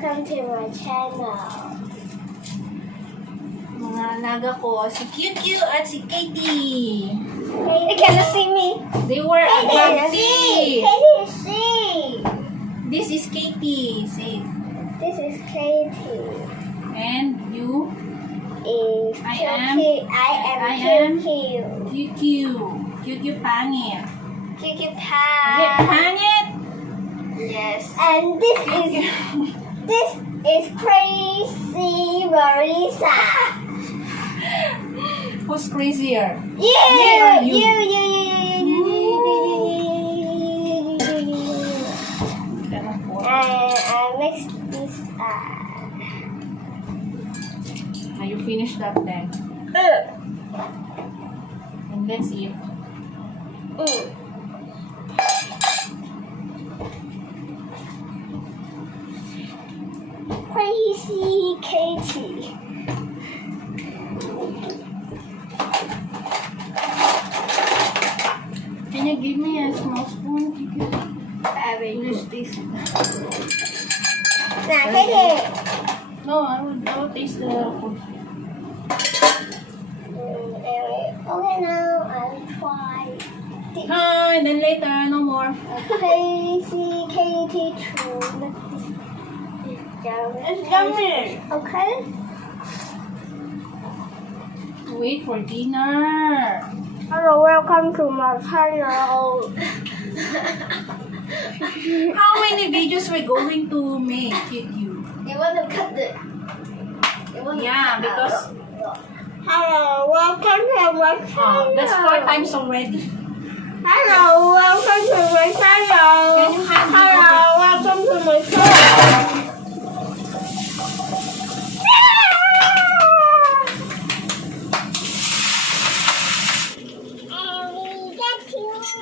welcome to my channel. Mga alaga ko, si QQ at si Katie. Hey, can you see me? They were a see. Katie. Katie, see. This is Katie. Say it. This is Katie. And you? Is I am QQ. QQ. QQ pangit. QQ Is it pie. pangit? Yes. And this is Crazy Marisa. Who's crazier? Yeah, you. I mix this Now you finish that then. And let's eat. Crazy Katie. Can you give me a small spoon, QQ? I will Finish this. Now, Katie. No, I will taste the food. Okay, now I'll try this. And then later, no more. Crazy Katie to make this down. It's yummy. Okay. Wait for dinner. Hello, welcome to my channel. How many videos we're going to make, QQ? You want to cut it? Yeah, because Hello, welcome to my channel. that's 4 times already. Hello, welcome to my channel. Can you hand me Hello, welcome to my channel.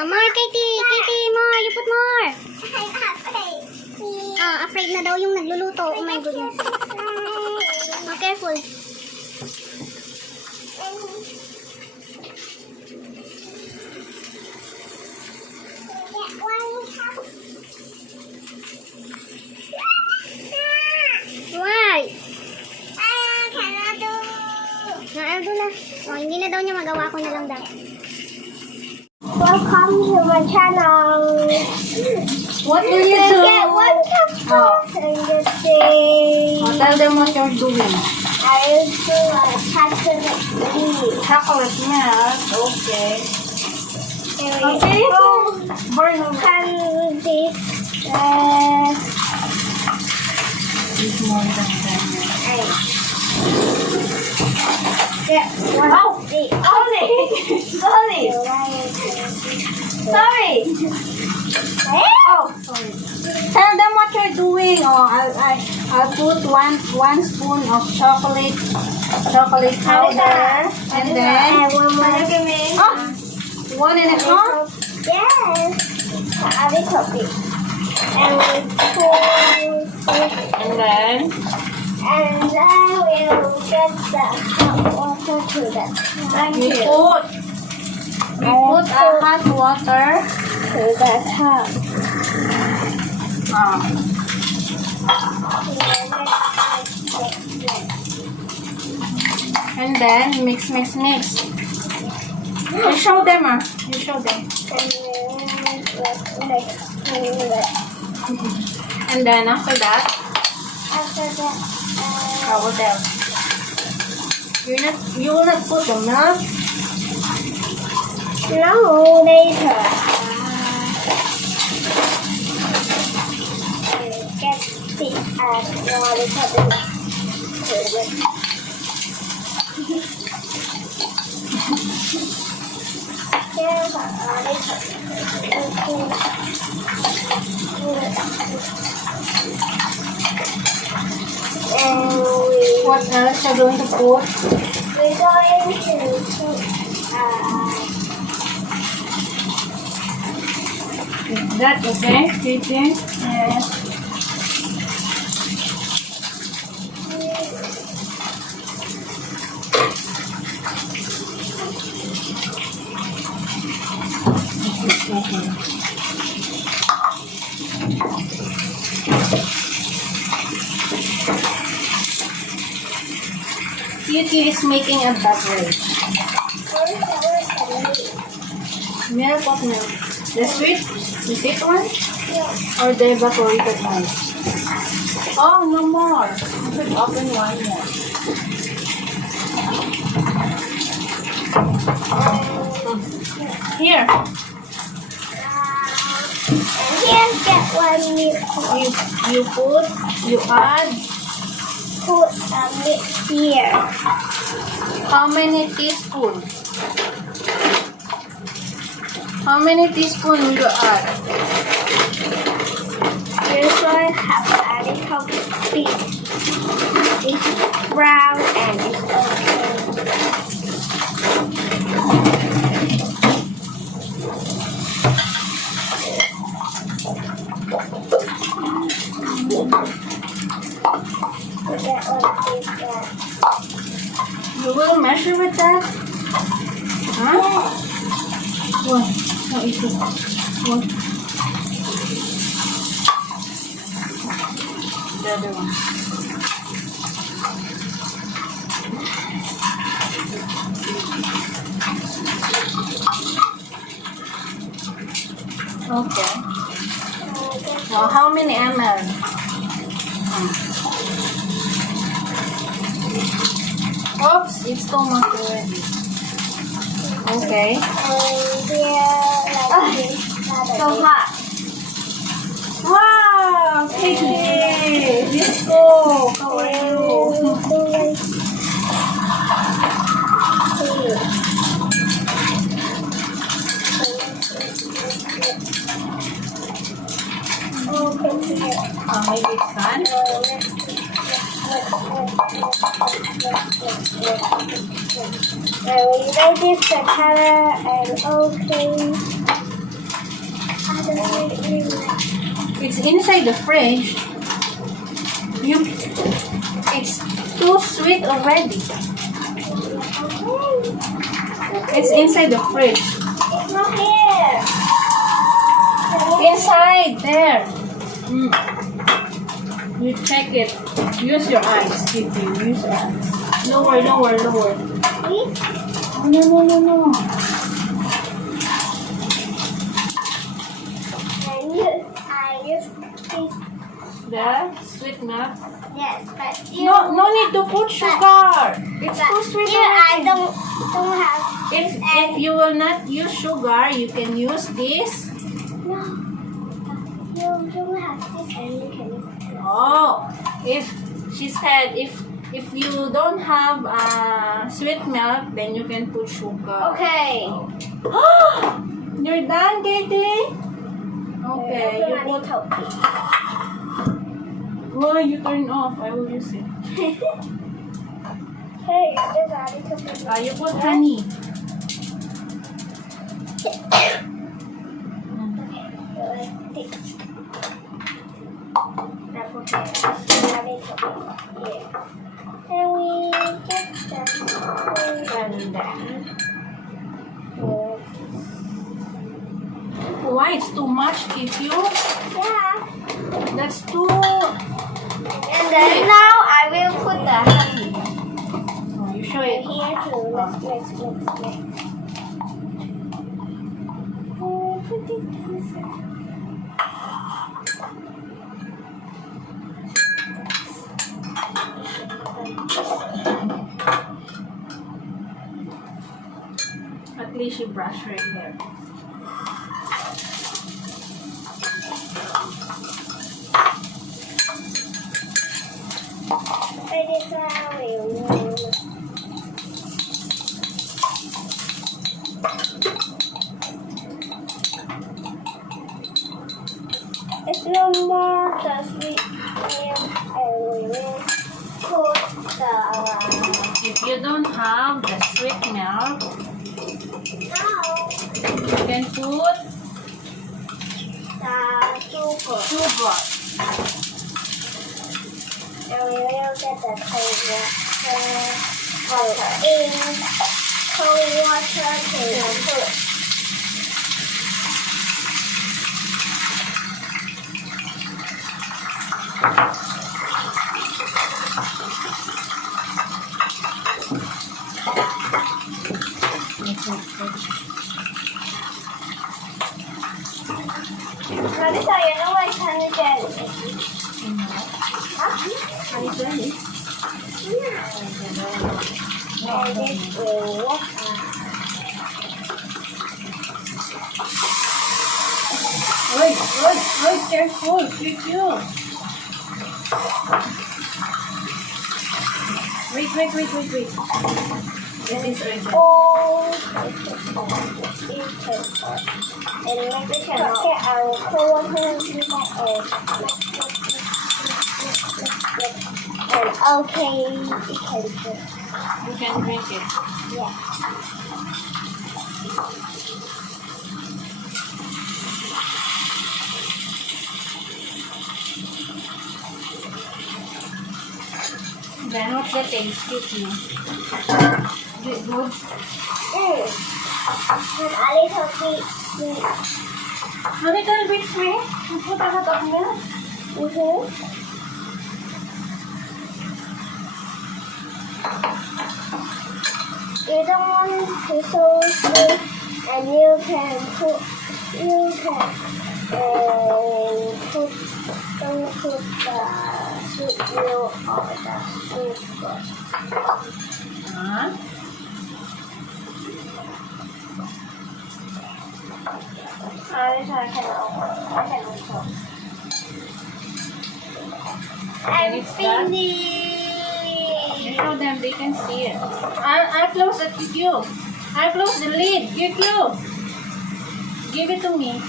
More, Katie, more. You put more. Afraid na daw yung nagluluto. Oh my goodness. Oh, careful. Why? Naaldo na. Oh, hindi na daw niya magawa ko na lang daw. Welcome to my channel. What will you do? Get one cup and get the Tell them what you're doing. I will do a chocolate tea. Chocolate milk. Okay. Okay. Burn over. Candy. It's more than 10. Get one. Oh! Sorry. Sorry. Oh, sorry. Tell them what you're doing. Oh, I'll put one spoon of chocolate powder, and then one more. oh, 1.5. Yes. A little bit. And two. And then I will get the hot water to the we put hot water. to the top. And then mix. You show them, You show them. And then after that, After that, how else? You will not put the milk. no, later. Get this and a little bit. What else are you going to put? We're going to put Is that okay? Chicken? Yes. Okay. Yuki is making a beverage. Milk, what milk? The sweet one? Or the evaporated one? Oh, no more. You could open one more. Here. Here, get one milk. You add Put a milk here. how many teaspoons? How many teaspoons will you add? Usually have a little bit. It's brown and it's okay. You will measure with that? Huh? What? No, it's what? The other one. Okay. Well, how many ml? Oops, it's too much already. Okay. So hot. Wow, Katie, let's go. How are you? Maybe it's done. We notice the color and okay. It's inside the fridge. It's too sweet already. It's inside the fridge. It's not here. Inside there. You check it. Use your eyes, Kitty. Use your eyes. Lower. See? Oh, no. I use this. The sweet milk. Yes, but you. No need to put sugar. It's too sweet Here I already. don't have. If you will not use sugar, you can use this. No. You don't have this and you can use this. Oh, if she said if you don't have sweet milk, then you can put sugar. Okay. You're done, Katie? Okay, you put. Oh, you turn off. I will use it. Hey, there's a little bit. You put honey. And we get the And then, why it's too much, Kitty? yeah. That's too. And then now I will put the honey Oh, you show it. here too. Let's. Put this. At least you brush her hair. It's no more the sweet milk and we will put the If you don't have the sweet milk, you can put sugar. and we will get the cold water in cold water to put. Are you ready? And this will work. Wait, careful, you. Wait. This is ready. Oh, and make it okay, I will pour water into my egg. And okay, you can drink. You can drink it. Yeah. Then what's the taste? Is it good? And a little bit sweet. A little bit sweet. You put a lot of milk. You don't want to so sweet, and you can put don't put the sweet milk or the sweet milk. Huh? I can also. And it's done. You show them, they can see it. I'll close it with you. I'll close the lid. You. Give it to me.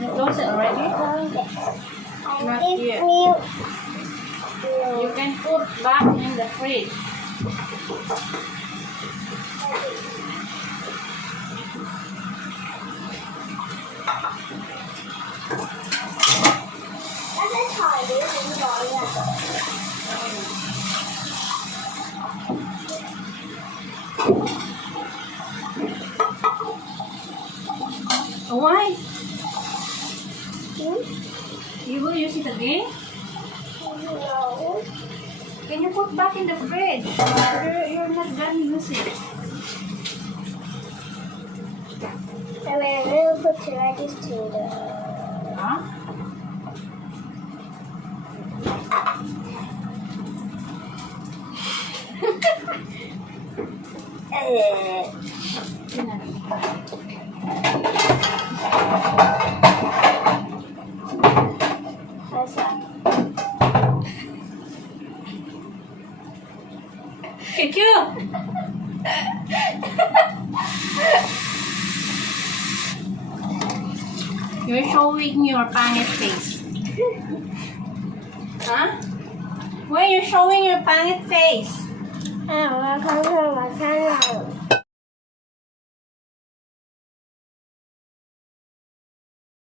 You close it already? Not And this yet. milk. You can put back in the fridge. Why? You will use it again? No. Can you put back in the fridge? You're not gonna use it. I will put this to the. Huh? Cute. You're showing your pangit face. Huh? Why are you showing your pangit face? I want to come to my channel.